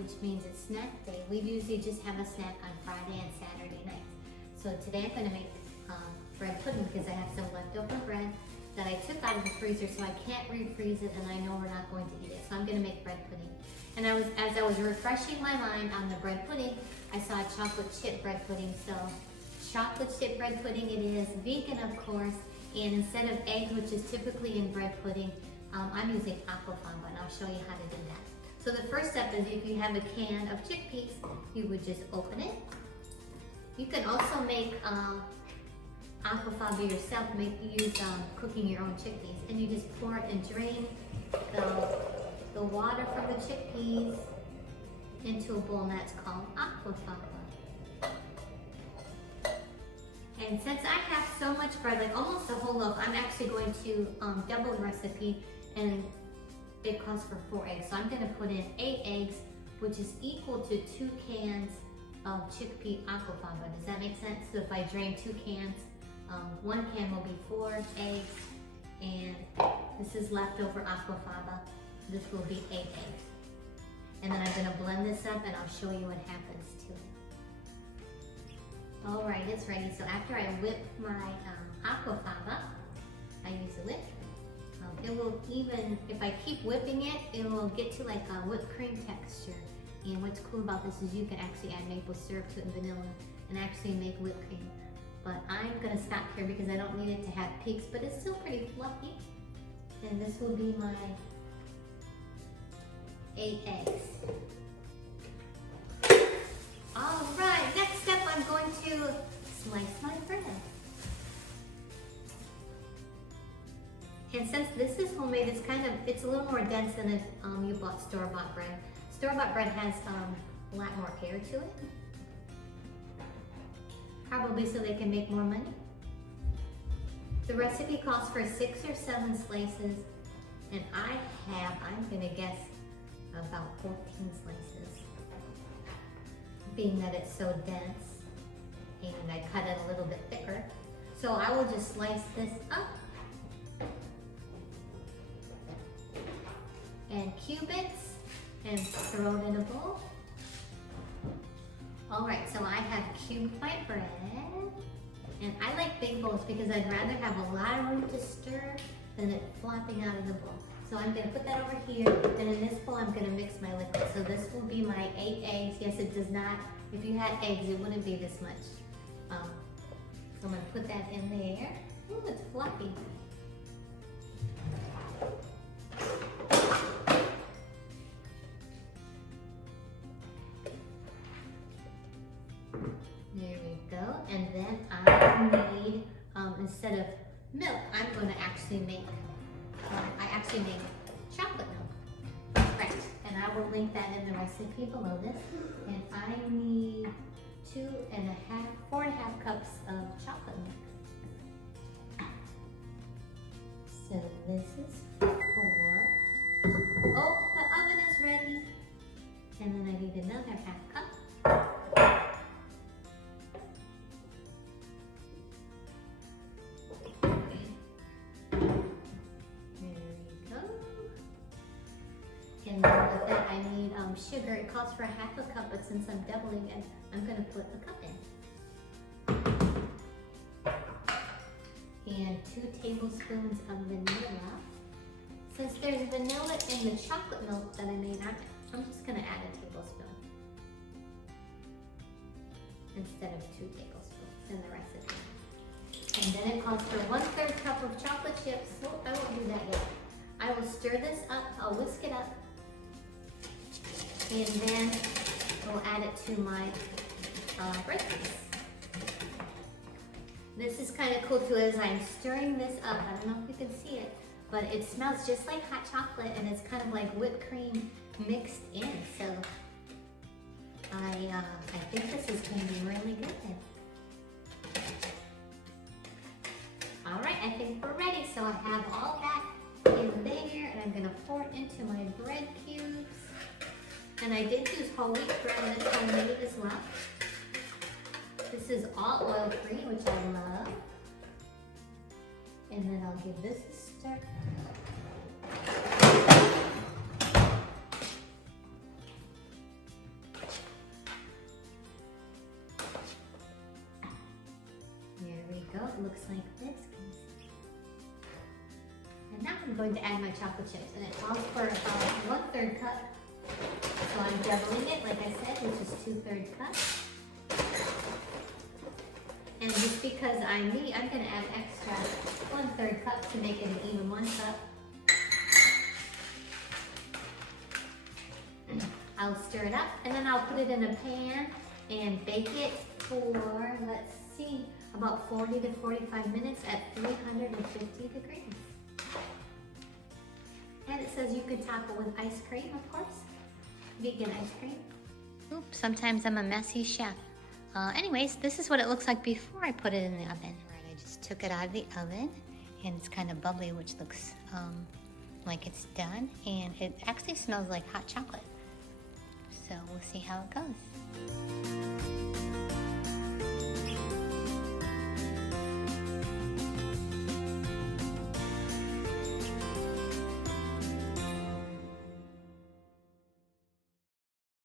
which means it's snack day. We usually just have a snack on Friday and Saturday nights. So today I'm gonna make bread pudding because I have some leftover bread that I took out of the freezer, so I can't refreeze it, and I know we're not going to eat it. So I'm gonna make bread pudding. And as I was refreshing my mind on the bread pudding, I saw chocolate chip bread pudding. So chocolate chip bread pudding it is, vegan of course, and instead of eggs, which is typically in bread pudding, I'm using Aquafaba, and I'll show you how to do that. So the first step is if you have a can of chickpeas, you would just open it. You can also make Aquafaba yourself, use cooking your own chickpeas, and you just pour it and drain the water from the chickpeas into a bowl, and that's called Aquafaba. And since I have so much bread, like almost a whole loaf, I'm actually going to double the recipe, and it calls for 4 eggs. So I'm going to put in 8 eggs, which is equal to 2 cans of chickpea Aquafaba. Does that make sense? So if I drain 2 cans, 1 can will be 4 eggs, and this is leftover Aquafaba. This will be 8 eggs. And then I'm going to blend this up, and I'll show you what happens to it. All right, it's ready. So after I whip my Aquafaba, I use a whip. It will even, if I keep whipping it, it will get to like a whipped cream texture. And what's cool about this is you can actually add maple syrup to it and vanilla and actually make whipped cream. But I'm gonna stop here because I don't need it to have peaks, but it's still pretty fluffy. And this will be my 8 eggs. All right, next step, I'm going to slice my bread. And since this is homemade, it's a little more dense than if you bought store-bought bread. Store-bought bread has a lot more air to it. Probably so they can make more money. The recipe calls for 6 or 7 slices, and I'm gonna guess about 14 slices. Being that it's so dense, and I cut it a little bit thicker. So I will just slice this up and cube it and throw it in a bowl. All right, so I have cubed my bread, and I like big bowls because I'd rather have a lot of room to stir than it flopping out of the bowl. So I'm gonna put that over here, and in this bowl I'm gonna mix my liquid. So this will be my 8 eggs. Yes, it does not, if you had eggs, it wouldn't be this much. So I'm gonna put that in there. Ooh, it's fluffy. There we go, and then I need, instead of milk, I'm going to actually make, chocolate milk, right, and I will link that in the recipe below this, and I need 4.5 cups of chocolate milk. So this is 4. Oh, the oven is ready, and then I need another 1/2 cup. And with that I need sugar. It calls for 1/2 cup, but since I'm doubling it, I'm going to put a cup in. And 2 tablespoons of vanilla. Since there's vanilla in the chocolate milk that I made, I'm just going to add a tablespoon instead of 2 tablespoons in the recipe. And then it calls for 1/3 cup of chocolate chips. Oh, I won't do that yet. I will stir this up, I'll whisk it up, and then we'll add it to my bread piece. This is kind of cool too, as I'm stirring this up. I don't know if you can see it, but it smells just like hot chocolate, and it's kind of like whipped cream mixed in. So I think this is going to be really good. All right, I think we're ready. So I have all that in there, and I'm gonna pour it into my bread cubes. And I did use whole wheat bread, and it's homemade as well. This is all oil-free, which I love. And then I'll give this a stir. it looks like this. And now I'm going to add my chocolate chips, and it calls for about 1/3 cup. So I'm doubling it, like I said, which is 2/3 cup. And just because I'm going to add extra 1/3 cup to make it an even 1 cup. I'll stir it up, and then I'll put it in a pan and bake it for, let's see, about 40 to 45 minutes at 350 degrees. And it says you could top it with ice cream, of course. Vegan ice cream. Oops, sometimes I'm a messy chef. Anyways, this is what it looks like before I put it in the oven. Right, I just took it out of the oven, and it's kind of bubbly, which looks like it's done. And it actually smells like hot chocolate. So we'll see how it goes.